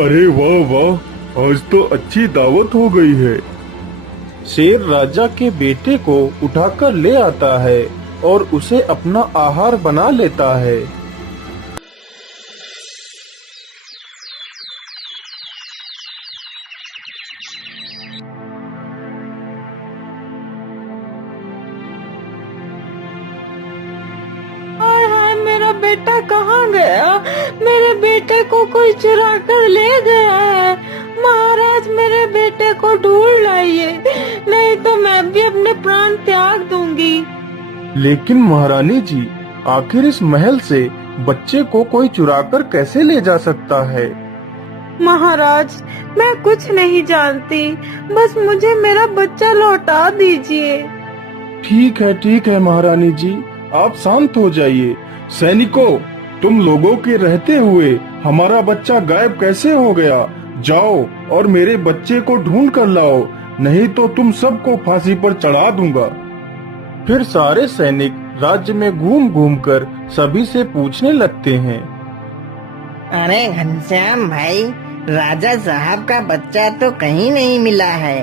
अरे वाह वाह, आज तो अच्छी दावत हो गई है। शेर राजा के बेटे को उठाकर ले आता है और उसे अपना आहार बना लेता है। हाय हाय, मेरा बेटा कहाँ गया? मेरे बेटे को कोई चुरा कर ले गया है। महाराज, मेरे बेटे को ढूंढ लाइए, नहीं तो मैं भी अपने प्राण त्याग दूंगी। लेकिन महारानी जी, आखिर इस महल से बच्चे को कोई चुराकर कैसे ले जा सकता है? महाराज, मैं कुछ नहीं जानती, बस मुझे मेरा बच्चा लौटा दीजिए। ठीक है महारानी जी, आप शांत हो जाइए। सैनिकों, तुम लोगों के रहते हुए हमारा बच्चा गायब कैसे हो गया? जाओ और मेरे बच्चे को ढूंढ कर लाओ, नहीं तो तुम सबको फांसी पर चढ़ा दूंगा। फिर सारे सैनिक राज्य में घूम घूम कर सभी से पूछने लगते हैं। अरे घनश्याम भाई, राजा साहब का बच्चा तो कहीं नहीं मिला है।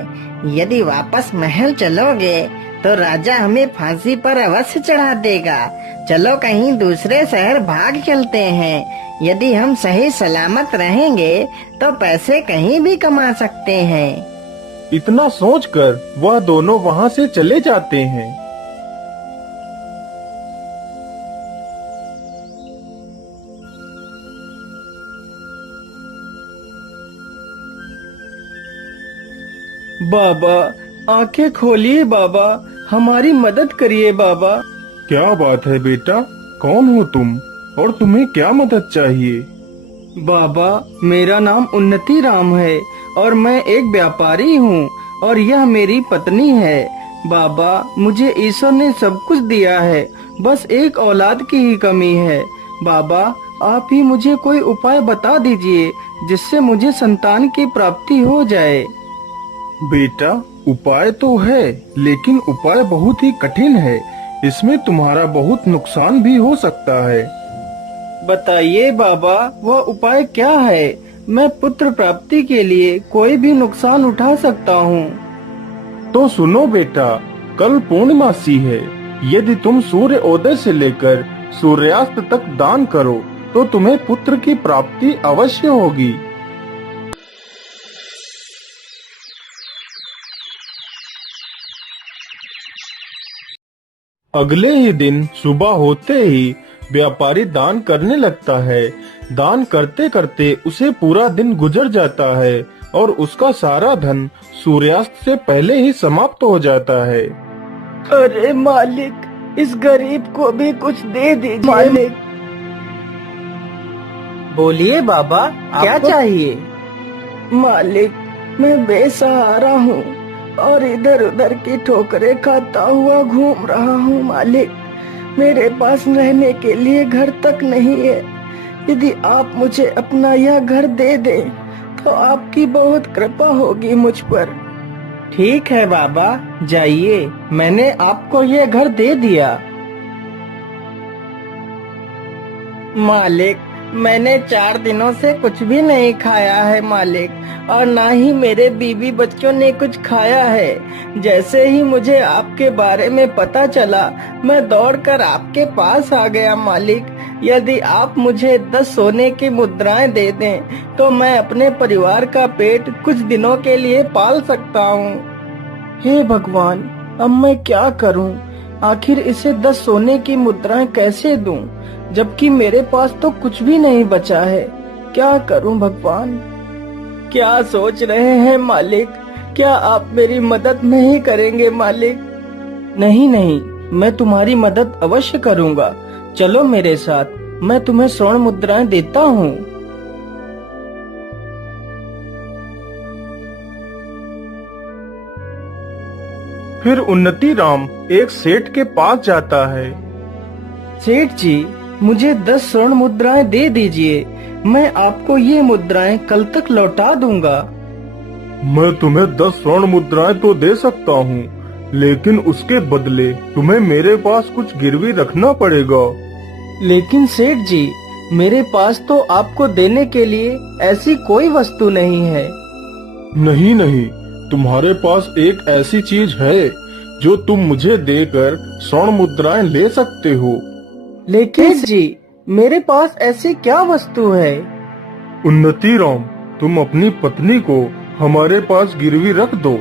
यदि वापस महल चलोगे तो राजा हमें फांसी पर अवश्य चढ़ा देगा। चलो कहीं दूसरे शहर भाग चलते हैं। यदि हम सही सलामत रहेंगे तो पैसे कहीं भी कमा सकते हैं। इतना सोचकर वह दोनों वहां से चले जाते हैं। बाबा, आंखें खोलिए बाबा, हमारी मदद करिए बाबा। क्या बात है बेटा, कौन हो तुम और तुम्हें क्या मदद चाहिए? बाबा, मेरा नाम उन्नति राम है और मैं एक व्यापारी हूँ और यह मेरी पत्नी है। बाबा, मुझे ईश्वर ने सब कुछ दिया है, बस एक औलाद की ही कमी है। बाबा, आप ही मुझे कोई उपाय बता दीजिए जिससे मुझे संतान की प्राप्ति हो जाए। बेटा, उपाय तो है, लेकिन उपाय बहुत ही कठिन है। इसमें तुम्हारा बहुत नुकसान भी हो सकता है। बताइए बाबा, वह उपाय क्या है? मैं पुत्र प्राप्ति के लिए कोई भी नुकसान उठा सकता हूँ। तो सुनो बेटा, कल पूर्णिमासी है। यदि तुम सूर्य उदय से लेकर सूर्यास्त तक दान करो तो तुम्हें पुत्र की प्राप्ति अवश्य होगी। अगले ही दिन सुबह होते ही व्यापारी दान करने लगता है। दान करते करते उसे पूरा दिन गुजर जाता है और उसका सारा धन सूर्यास्त से पहले ही समाप्त हो जाता है। अरे मालिक, इस गरीब को भी कुछ दे दीजिए। मालिक, बोलिए बाबा, क्या चाहिए? मालिक, मैं बेसहारा हूँ और इधर उधर की ठोकरें खाता हुआ घूम रहा हूँ। मालिक, मेरे पास रहने के लिए घर तक नहीं है। यदि आप मुझे अपना यह घर दे दें तो आपकी बहुत कृपा होगी मुझ पर। ठीक है बाबा, जाइए, मैंने आपको ये घर दे दिया। मालिक, मैंने 4 दिनों से कुछ भी नहीं खाया है मालिक, और ना ही मेरे बीवी बच्चों ने कुछ खाया है। जैसे ही मुझे आपके बारे में पता चला, मैं दौड़कर आपके पास आ गया मालिक। यदि आप मुझे 10 सोने की मुद्राएं दे दें तो मैं अपने परिवार का पेट कुछ दिनों के लिए पाल सकता हूँ। हे भगवान, अब मैं क्या करूँ? आखिर इसे 10 सोने की मुद्राएं कैसे दूं, जबकि मेरे पास तो कुछ भी नहीं बचा है। क्या करूं भगवान? क्या सोच रहे हैं मालिक? क्या आप मेरी मदद नहीं करेंगे मालिक? नहीं नहीं, मैं तुम्हारी मदद अवश्य करूंगा। चलो मेरे साथ, मैं तुम्हें स्वर्ण मुद्राएं देता हूँ। फिर उन्नति राम एक सेठ के पास जाता है। सेठ जी, मुझे 10 स्वर्ण मुद्राएं दे दीजिए। मैं आपको ये मुद्राएं कल तक लौटा दूंगा। मैं तुम्हें 10 स्वर्ण मुद्राएं तो दे सकता हूँ, लेकिन उसके बदले तुम्हें मेरे पास कुछ गिरवी रखना पड़ेगा। लेकिन सेठ जी, मेरे पास तो आपको देने के लिए ऐसी कोई वस्तु नहीं है। नहीं नहीं, तुम्हारे पास एक ऐसी चीज है जो तुम मुझे देकर स्वर्ण मुद्राएं ले सकते हो। लेकिन जी, मेरे पास ऐसी क्या वस्तु है? उन्नति राम, तुम अपनी पत्नी को हमारे पास गिरवी रख दो,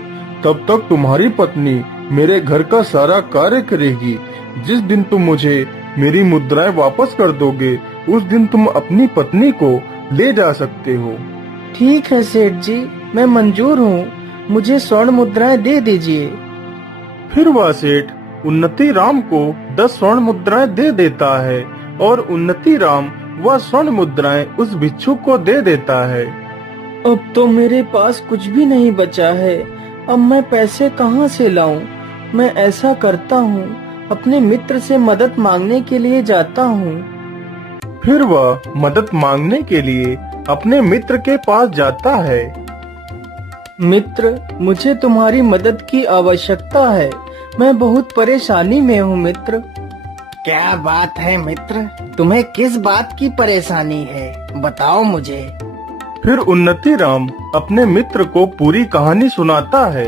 तब तक तुम्हारी पत्नी मेरे घर का सारा कार्य करेगी। जिस दिन तुम मुझे मेरी मुद्राएं वापस कर दोगे, उस दिन तुम अपनी पत्नी को ले जा सकते हो। ठीक है सेठ जी, मैं मंजूर हूँ, मुझे स्वर्ण मुद्राएं दे दीजिए। फिर वह सेठ उन्नति राम को 10 स्वर्ण मुद्राएं दे देता है और उन्नति राम वह स्वर्ण मुद्राएं उस भिक्षुक को दे देता है। अब तो मेरे पास कुछ भी नहीं बचा है, अब मैं पैसे कहाँ से लाऊं? मैं ऐसा करता हूँ, अपने मित्र से मदद मांगने के लिए जाता हूँ। फिर वह मदद मांगने के लिए अपने मित्र के पास जाता है। मित्र, मुझे तुम्हारी मदद की आवश्यकता है, मैं बहुत परेशानी में हूँ मित्र। क्या बात है मित्र, तुम्हें किस बात की परेशानी है, बताओ मुझे। फिर उन्नति राम अपने मित्र को पूरी कहानी सुनाता है।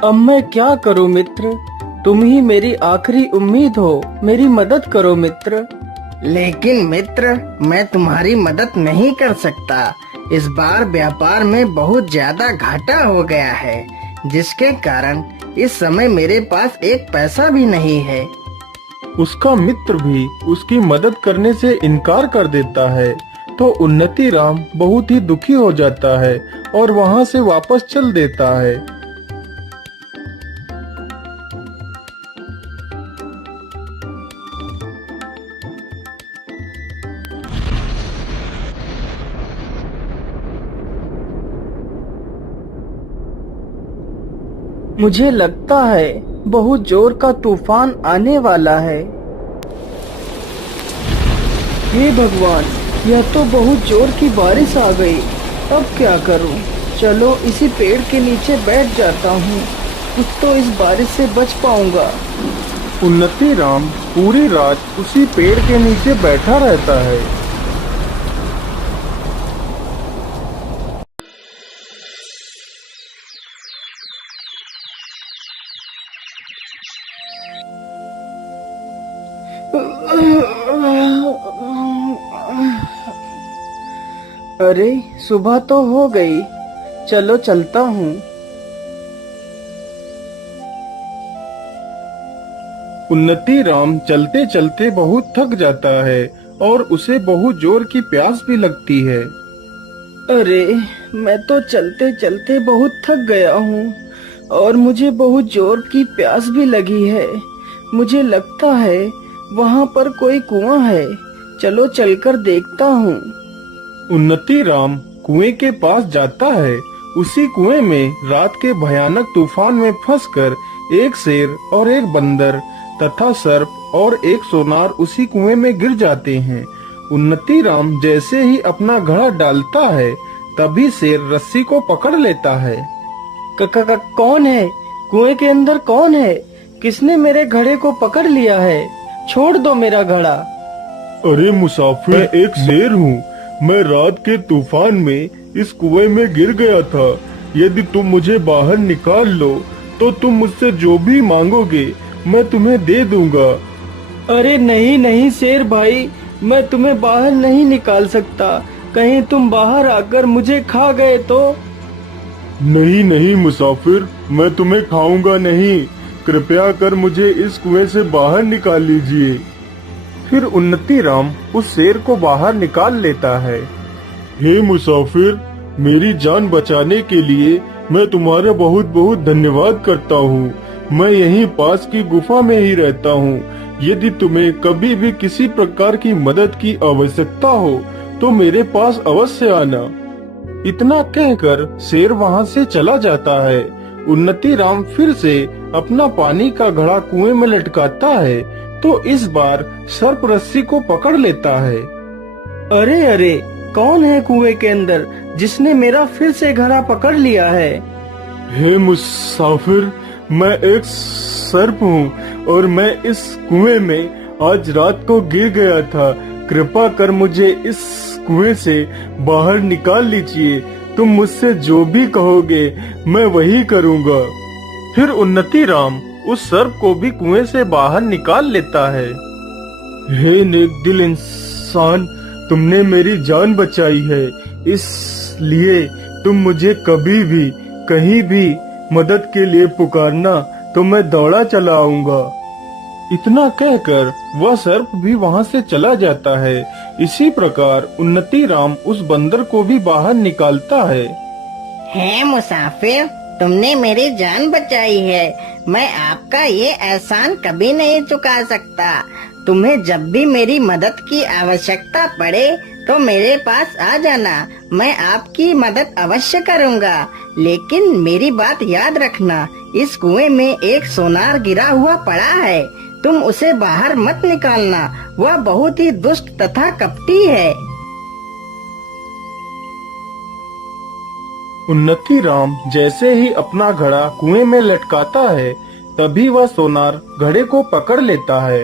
अब मैं क्या करूँ मित्र, तुम ही मेरी आखिरी उम्मीद हो, मेरी मदद करो मित्र। लेकिन मित्र, मैं तुम्हारी मदद नहीं कर सकता। इस बार व्यापार में बहुत ज्यादा घाटा हो गया है, जिसके कारण इस समय मेरे पास एक पैसा भी नहीं है। उसका मित्र भी उसकी मदद करने से इनकार कर देता है, तो उन्नति राम बहुत ही दुखी हो जाता है और वहाँ से वापस चल देता है। मुझे लगता है बहुत जोर का तूफान आने वाला है। हे भगवान, यह तो बहुत जोर की बारिश आ गई। अब क्या करूं? चलो इसी पेड़ के नीचे बैठ जाता हूं, कुछ तो इस बारिश से बच पाऊंगा। उन्नति राम पूरी रात उसी पेड़ के नीचे बैठा रहता है। अरे सुबह तो हो गई, चलो चलता हूँ। उन्नति राम चलते चलते बहुत थक जाता है और उसे बहुत जोर की प्यास भी लगती है। अरे मैं तो चलते चलते बहुत थक गया हूँ और मुझे बहुत जोर की प्यास भी लगी है। मुझे लगता है वहाँ पर कोई कुआं है, चलो चलकर देखता हूँ। उन्नति राम कुएं के पास जाता है। उसी कुएं में रात के भयानक तूफान में फंसकर एक शेर और एक बंदर तथा सर्प और एक सोनार उसी कुएं में गिर जाते हैं। उन्नति राम जैसे ही अपना घड़ा डालता है, तभी शेर रस्सी को पकड़ लेता है। कौन है? कुएं के अंदर कौन है? किसने मेरे घड़े को पकड़ लिया है? छोड़ दो मेरा घड़ा। अरे मुसाफिर, मैं एक शेर हूँ। मैं रात के तूफान में इस कुएं में गिर गया था। यदि तुम मुझे बाहर निकाल लो तो तुम मुझसे जो भी मांगोगे मैं तुम्हें दे दूंगा। अरे नहीं नहीं शेर भाई, मैं तुम्हें बाहर नहीं निकाल सकता। कहीं तुम बाहर आकर मुझे खा गए तो? नहीं नहीं मुसाफिर, मैं तुम्हें खाऊंगा नहीं। कृपया कर मुझे इस कुएं से बाहर निकाल लीजिए। फिर उन्नति राम उस शेर को बाहर निकाल लेता है। हे मुसाफिर, मेरी जान बचाने के लिए मैं तुम्हारा बहुत बहुत धन्यवाद करता हूँ। मैं यहीं पास की गुफा में ही रहता हूँ। यदि तुम्हें कभी भी किसी प्रकार की मदद की आवश्यकता हो तो मेरे पास अवश्य आना। इतना कहकर शेर वहाँ से चला जाता है। उन्नति राम फिर से अपना पानी का घड़ा कुएं में लटकाता है, तो इस बार सर्प रस्सी को पकड़ लेता है। अरे अरे, कौन है कुएं के अंदर जिसने मेरा फिर से घड़ा पकड़ लिया है? हे मुसाफिर, मैं एक सर्प हूँ और मैं इस कुएं में आज रात को गिर गया था। कृपा कर मुझे इस कुएं से बाहर निकाल लीजिए। तुम मुझसे जो भी कहोगे मैं वही करूँगा। फिर उन्नति राम उस सर्प को भी कुएं से बाहर निकाल लेता है। हे नेक दिल इंसान, तुमने मेरी जान बचाई है, इसलिए तुम मुझे कभी भी कहीं भी मदद के लिए पुकारना तो मैं दौड़ा चला आऊंगा। इतना कहकर वह सर्प भी वहां से चला जाता है। इसी प्रकार उन्नति राम उस बंदर को भी बाहर निकालता है। हे मुसाफिर, तुमने मेरी जान बचाई है। मैं आपका ये एहसान कभी नहीं चुका सकता। तुम्हें जब भी मेरी मदद की आवश्यकता पड़े तो मेरे पास आ जाना, मैं आपकी मदद अवश्य करूँगा। लेकिन मेरी बात याद रखना, इस कुएं में एक सोनार गिरा हुआ पड़ा है, तुम उसे बाहर मत निकालना, वह बहुत ही दुष्ट तथा कपटी है। उन्नति राम जैसे ही अपना घड़ा कुएं में लटकाता है, तभी वह सोनार घड़े को पकड़ लेता है।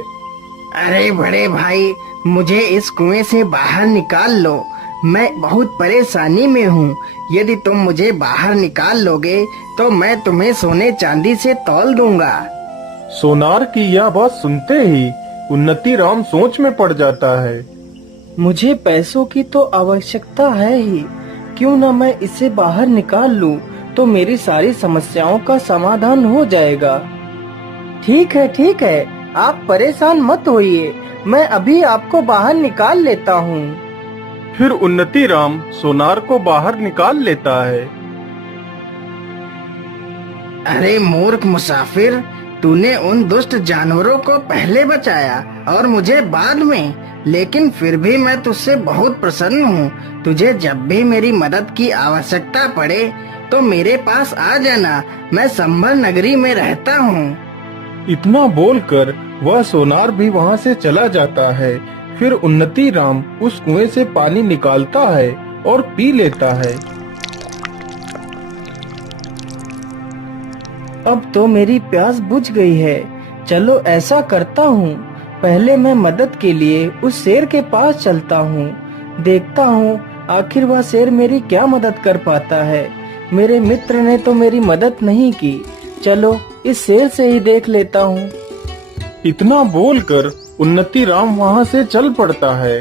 अरे बड़े भाई, मुझे इस कुएं से बाहर निकाल लो, मैं बहुत परेशानी में हूँ। यदि तुम मुझे बाहर निकाल लोगे तो मैं तुम्हें सोने चांदी से तौल दूंगा। सोनार की यह बात सुनते ही उन्नति राम सोच में पड़ जाता है। मुझे पैसों की तो आवश्यकता है ही, क्यों न मैं इसे बाहर निकाल लूं, तो मेरी सारी समस्याओं का समाधान हो जाएगा। ठीक है, आप परेशान मत होइए, मैं अभी आपको बाहर निकाल लेता हूँ। फिर उन्नति राम सोनार को बाहर निकाल लेता है। अरे मूर्ख मुसाफिर, तूने उन दुष्ट जानवरों को पहले बचाया और मुझे बाद में, लेकिन फिर भी मैं तुझसे बहुत प्रसन्न हूँ। तुझे जब भी मेरी मदद की आवश्यकता पड़े तो मेरे पास आ जाना, मैं संभल नगरी में रहता हूँ। इतना बोलकर वह सोनार भी वहां से चला जाता है। फिर उन्नति राम उस कुएं से पानी निकालता है और पी लेता है। अब तो मेरी प्यास बुझ गई है। चलो ऐसा करता हूँ, पहले मैं मदद के लिए उस शेर के पास चलता हूँ, देखता हूँ आखिर वह शेर मेरी क्या मदद कर पाता है। मेरे मित्र ने तो मेरी मदद नहीं की, चलो इस शेर से ही देख लेता हूँ। इतना बोलकर उन्नति राम वहां से चल पड़ता है।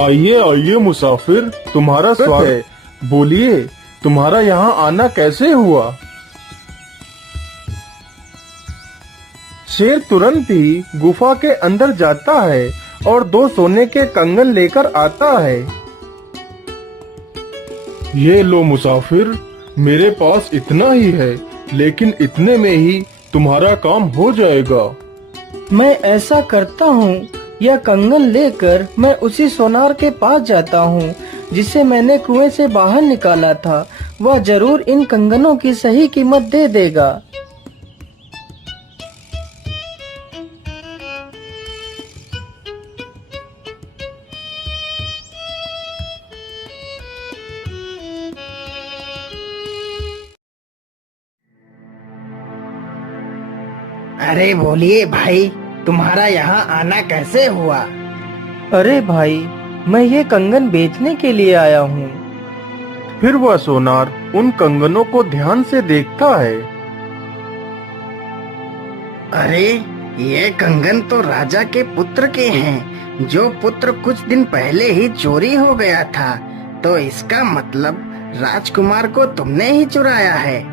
आइए मुसाफिर, तुम्हारा स्वागत है। बोलिए, तुम्हारा यहाँ आना कैसे हुआ? शेर तुरंत ही गुफा के अंदर जाता है और 2 सोने के कंगन लेकर आता है। ये लो मुसाफिर, मेरे पास इतना ही है, लेकिन इतने में ही तुम्हारा काम हो जाएगा। मैं ऐसा करता हूँ, यह कंगन लेकर मैं उसी सोनार के पास जाता हूँ जिसे मैंने कुएं से बाहर निकाला था। वह जरूर इन कंगनों की सही कीमत दे देगा। अरे बोलिए भाई, तुम्हारा यहाँ आना कैसे हुआ? अरे भाई, मैं ये कंगन बेचने के लिए आया हूँ। फिर वह सोनार उन कंगनों को ध्यान से देखता है। अरे ये कंगन तो राजा के पुत्र के हैं, जो पुत्र कुछ दिन पहले ही चोरी हो गया था। तो इसका मतलब राजकुमार को तुमने ही चुराया है।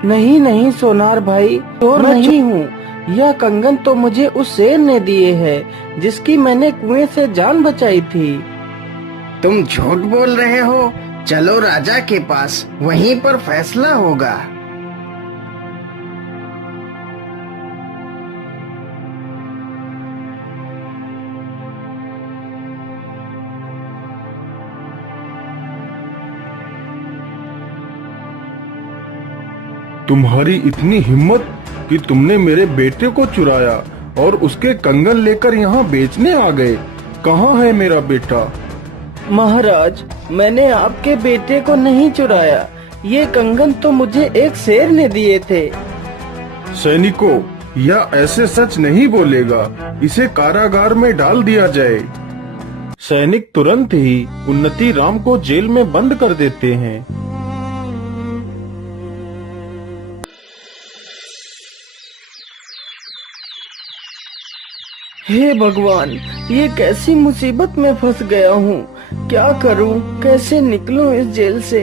नहीं सोनार भाई, चोर नहीं हूँ। यह कंगन तो मुझे उस शेर ने दिए है जिसकी मैंने कुएं से जान बचाई थी। तुम झूठ बोल रहे हो। चलो राजा के पास, वहीं पर फैसला होगा। तुम्हारी इतनी हिम्मत कि तुमने मेरे बेटे को चुराया और उसके कंगन लेकर यहाँ बेचने आ गए। कहाँ है मेरा बेटा? महाराज, मैंने आपके बेटे को नहीं चुराया। ये कंगन तो मुझे एक शेर ने दिए थे। सैनिकों, यह ऐसे सच नहीं बोलेगा। इसे कारागार में डाल दिया जाए। सैनिक तुरंत ही उन्नति राम को जेल में बंद कर देते हैं। हे भगवान, ये कैसी मुसीबत में फंस गया हूँ। क्या करूँ, कैसे निकलूँ इस जेल से।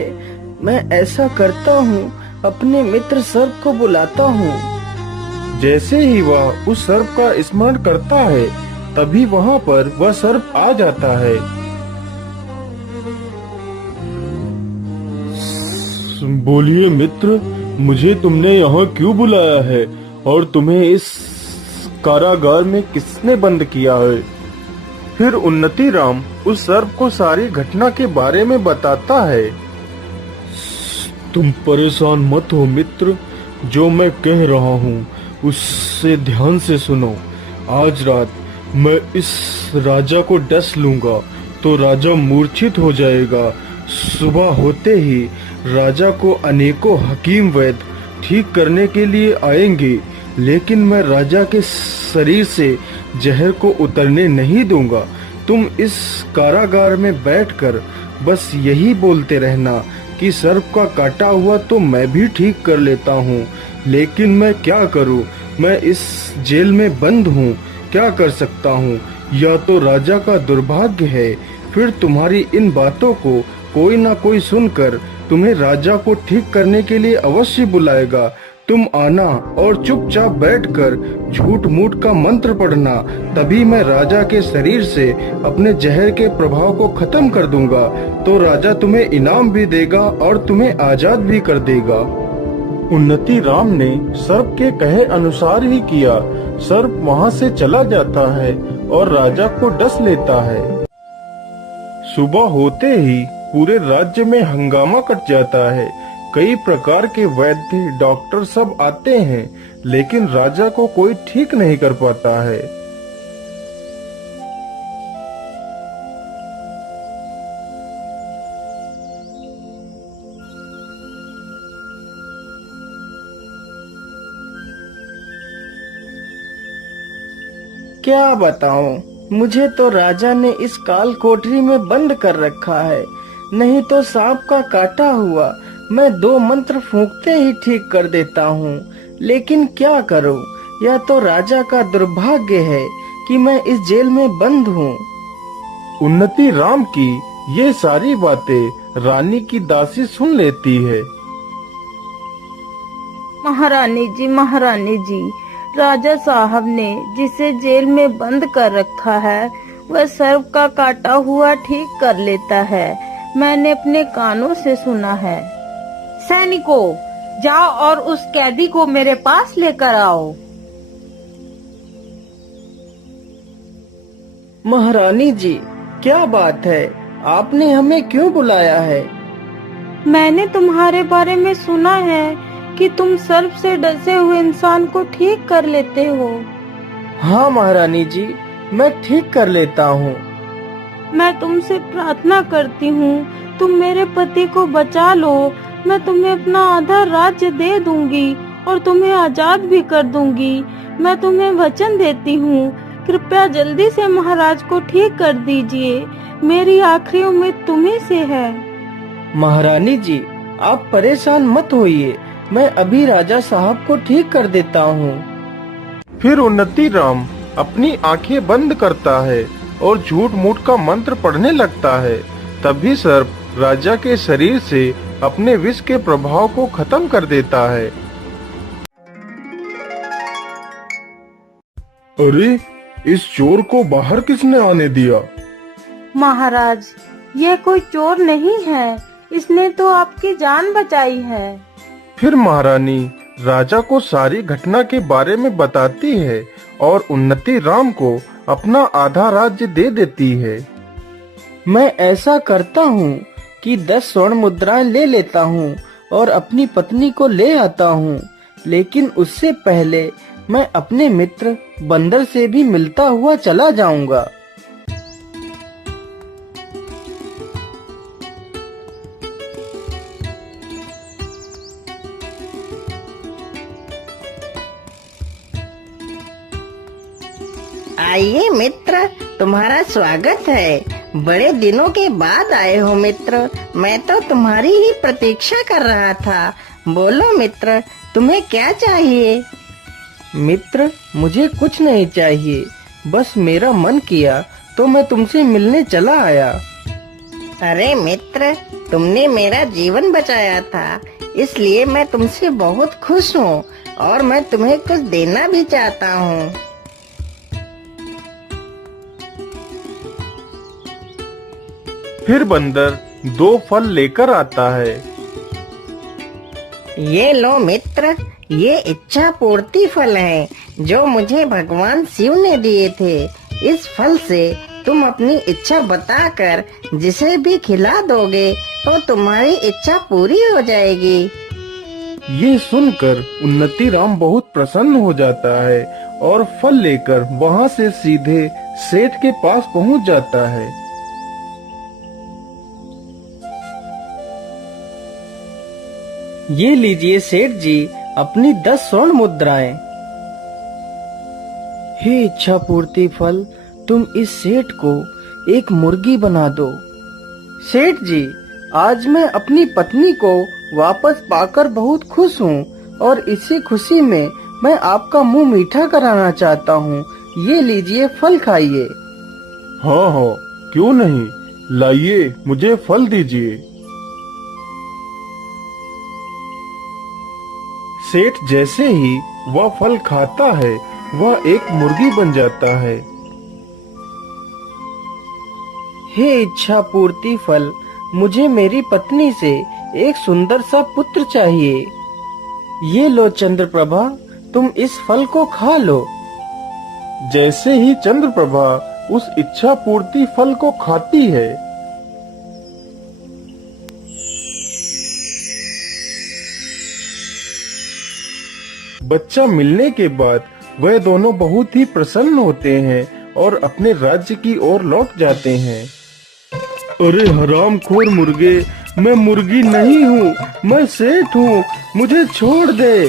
मैं ऐसा करता हूँ, अपने मित्र सर्प को बुलाता हूँ। जैसे ही वह उस सर्प का स्मरण करता है, तभी वहाँ पर वह सर्प आ जाता है। बोलिए मित्र, मुझे तुमने यहाँ क्यों बुलाया है और तुम्हें इस कारागार में किसने बंद किया है? फिर उन्नति राम उस सर्प को सारी घटना के बारे में बताता है। तुम परेशान मत हो मित्र, जो मैं कह रहा हूँ उससे ध्यान से सुनो। आज रात मैं इस राजा को डस लूंगा तो राजा मूर्छित हो जाएगा। सुबह होते ही राजा को अनेकों हकीम वैद्य ठीक करने के लिए आएंगे, लेकिन मैं राजा के शरीर से जहर को उतरने नहीं दूंगा। तुम इस कारागार में बैठकर बस यही बोलते रहना कि सर्प का काटा हुआ तो मैं भी ठीक कर लेता हूँ, लेकिन मैं क्या करूँ, मैं इस जेल में बंद हूँ, क्या कर सकता हूँ। यह तो राजा का दुर्भाग्य है। फिर तुम्हारी इन बातों को कोई ना कोई सुनकर तुम्हें राजा को ठीक करने के लिए अवश्य बुलाएगा। तुम आना और चुपचाप बैठकर झूठ मूठ का मंत्र पढ़ना, तभी मैं राजा के शरीर से अपने जहर के प्रभाव को खत्म कर दूंगा। तो राजा तुम्हें इनाम भी देगा और तुम्हें आजाद भी कर देगा। उन्नति राम ने सर्प के कहे अनुसार ही किया। सर्प वहाँ से चला जाता है और राजा को डस लेता है। सुबह होते ही पूरे राज्य में हंगामा कट जाता है। कई प्रकार के वैद्य डॉक्टर सब आते हैं, लेकिन राजा को कोई ठीक नहीं कर पाता है। क्या बताऊं, मुझे तो राजा ने इस काल कोठरी में बंद कर रखा है। नहीं तो सांप का काटा हुआ मैं 2 मंत्र फूंकते ही ठीक कर देता हूँ, लेकिन क्या करूँ, यह तो राजा का दुर्भाग्य है कि मैं इस जेल में बंद हूँ। उन्नति राम की ये सारी बातें रानी की दासी सुन लेती है। महारानी जी, राजा साहब ने जिसे जेल में बंद कर रखा है वह सर्प का काटा हुआ ठीक कर लेता है। मैंने अपने कानों से सुना है। सैनिकों, जाओ और उस कैदी को मेरे पास लेकर आओ। महारानी जी, क्या बात है, आपने हमें क्यों बुलाया है? मैंने तुम्हारे बारे में सुना है कि तुम सर्प से डसे हुए इंसान को ठीक कर लेते हो। हाँ महारानी जी, मैं ठीक कर लेता हूँ। मैं तुमसे प्रार्थना करती हूँ, तुम मेरे पति को बचा लो। मैं तुम्हें अपना आधा राज्य दे दूंगी और तुम्हें आजाद भी कर दूंगी। मैं तुम्हें वचन देती हूँ, कृपया जल्दी से महाराज को ठीक कर दीजिए। मेरी आखिरी उम्मीद तुम्ही से है। महारानी जी, आप परेशान मत होइए, मैं अभी राजा साहब को ठीक कर देता हूँ। फिर उन्नति राम अपनी आंखें बंद करता है और झूठ मूठ का मंत्र पढ़ने लगता है। तभी सर्प राजा के शरीर से अपने विष के प्रभाव को खत्म कर देता है। अरे, इस चोर को बाहर किसने आने दिया? महाराज, यह कोई चोर नहीं है, इसने तो आपकी जान बचाई है। फिर महारानी राजा को सारी घटना के बारे में बताती है और उन्नति राम को अपना आधा राज्य दे देती है। मैं ऐसा करता हूँ कि 10 स्वर्ण मुद्राएं ले लेता हूँ और अपनी पत्नी को ले आता हूँ, लेकिन उससे पहले मैं अपने मित्र बंदर से भी मिलता हुआ चला जाऊंगा। आइए मित्र, तुम्हारा स्वागत है। बड़े दिनों के बाद आए हो मित्र। मैं तो तुम्हारी ही प्रतीक्षा कर रहा था। बोलो मित्र, तुम्हें क्या चाहिए? मित्र, मुझे कुछ नहीं चाहिए, बस मेरा मन किया तो मैं तुमसे मिलने चला आया। अरे मित्र, तुमने मेरा जीवन बचाया था, इसलिए मैं तुमसे बहुत खुश हूँ और मैं तुम्हें कुछ देना भी चाहता हूँ। फिर बंदर 2 फल लेकर आता है। ये लो मित्र, ये इच्छा पूर्ति फल है जो मुझे भगवान शिव ने दिए थे। इस फल से तुम अपनी इच्छा बताकर जिसे भी खिला दोगे तो तुम्हारी इच्छा पूरी हो जाएगी। ये सुनकर उन्नति राम बहुत प्रसन्न हो जाता है और फल लेकर वहाँ से सीधे सेठ के पास पहुँच जाता है। ये लीजिए सेठ जी, अपनी 10 स्वर्ण मुद्राएं। हे इच्छा पूर्ति फल, तुम इस सेठ को एक मुर्गी बना दो। सेठ जी, आज मैं अपनी पत्नी को वापस पाकर बहुत खुश हूँ और इसी खुशी में मैं आपका मुंह मीठा कराना चाहता हूँ। ये लीजिए, फल खाइए। हाँ हाँ, क्यों नहीं, लाइए, मुझे फल दीजिए। सेठ जैसे ही वह फल खाता है, वह एक मुर्गी बन जाता है। हे इच्छा पूर्ति फल, मुझे मेरी पत्नी से एक सुंदर सा पुत्र चाहिए। ये लो चंद्रप्रभा, तुम इस फल को खा लो। जैसे ही चंद्रप्रभा उस इच्छा पूर्ति फल को खाती है, बच्चा मिलने के बाद वह दोनों बहुत ही प्रसन्न होते हैं और अपने राज्य की ओर लौट जाते हैं। अरे हरामखोर मुर्गे, मैं मुर्गी नहीं हूँ, मैं सेठ हूँ, मुझे छोड़ दे,